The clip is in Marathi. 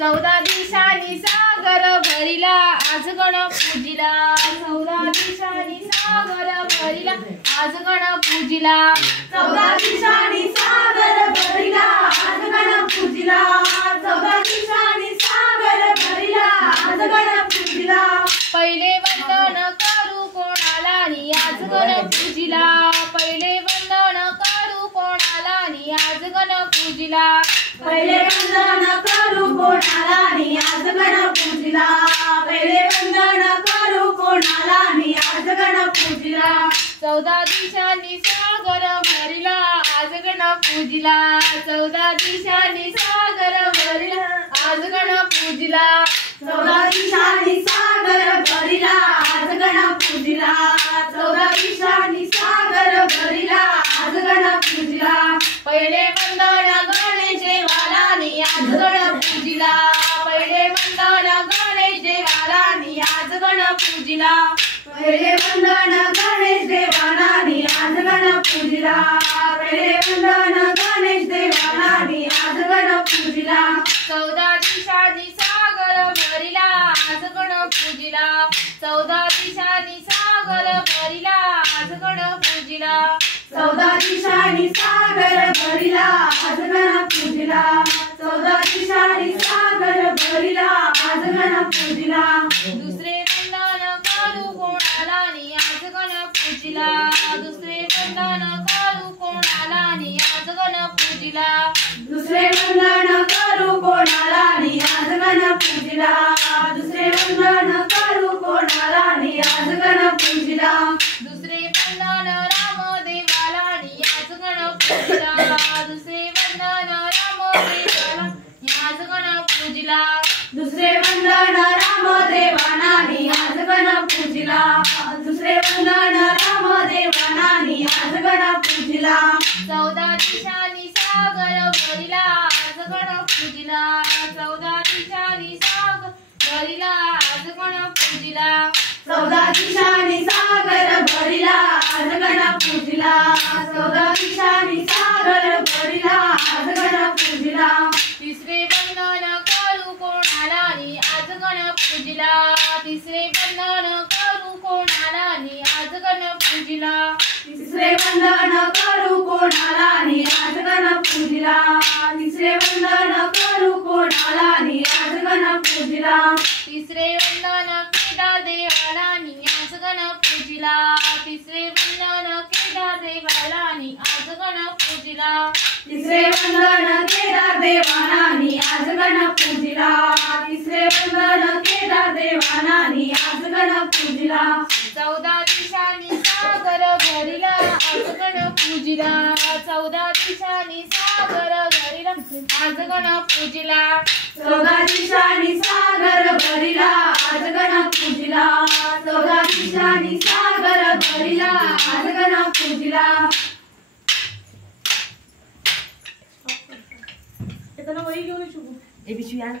14 दिशांनी सागर भरिला आज गण पूजिला 14 दिशांनी सागर भरिला आज गण पूजिला 14 दिशांनी सागर भरिला आज गण पूजिला 14 दिशांनी सागर भरिला आज गण पूजिला पहिले वंदन करू कोणाला नि आज गण पूजिला पहिले वंदन करू कोणाला नि आज गण पूजिला पहिले वंदन करू कोणाला नि आज गण पूजिला पहिले वंदन करू कोणाला नि आज गण पूजिला 14 दिशांनी सागर भरिला आज गण पूजिला 14 दिशांनी सागर भरिला आज गण पूजिला 14 दिशांनी सागर भरिला आज गण पूजिला 14 दिशांनी सागर भरिला आज गण पूजिला पहिले वंदन गणेश देवाला नि आज गण पूजिला पहिले वंदन गणेश देवाला नि आज गण पूजिला पहिले वंदन गणेश देवाला नि आज गण पूजिला पहिले वंदन गणेश देवाला नि आज गण पूजिला 14 दिशांनी सागर भरिला आज गण पूजिला 14 दिशांनी सागर भरिला आज गण पूजिला 14 दिशांनी सागर भरिला आज गण पूजिला 14 दिशांनी सागर भरिला आज गण पूजिला दुसरे वंदन करू कोणाला नि आज गण पूजिला दुसरे वंदन करू कोणाला नि आज गण पूजिला दुसरे वंदन करू कोणाला नि आज गण पूजिला दुसरे वंदन करू कोणाला नि आज गण पूजिला दुसरे वंदन राम देवाला नि आज गण पूजिला दुसरे वंदन राम देवाला नि आज गण पूजिला दुसरे वंदन राम देवाना नि आज गण पूजिला दुसरे वंदन राम देवाना नि आज गण पूजिला 14 दिशांनी सागर भरिला आज गण पूजिला 14 दिशांनी सागर भरिला आज गण पूजिला 14 दिशांनी सागर भरिला आज गण पूजिला 14 दिशांनी सागर भरिला आज गण पूजिला तिसरे वंदन करू कोणाला नि आज गण पूजिला तिसरे वंदन करू कोणाला नि आज गण पूजिला तिसरे वंदन करू कोणाला नि आज गण पूजिला तिसरे वंदन करू कोणाला नि आज गण पूजिला तिसरे वंदन केदार देवाला नि आज गण पूजिला तिसरे वंदन केदार देवाला नि आज गण पूजिला तिसरे वंदन केदार देवाना नि आज गण पूजिला तिसरे वंदन केदार देवाना नि आज गण पूजिला 14 दिशांनी सागर भरिला आज गण पूजिला 14 दिशांनी सागर भरिला आज गण पूजिला 14 दिशांनी सागर भरिला आज गण पूजिला 14 दिशांनी सागर भरिला आज गण पूजिला वही घेऊन शिकू एबीसी यार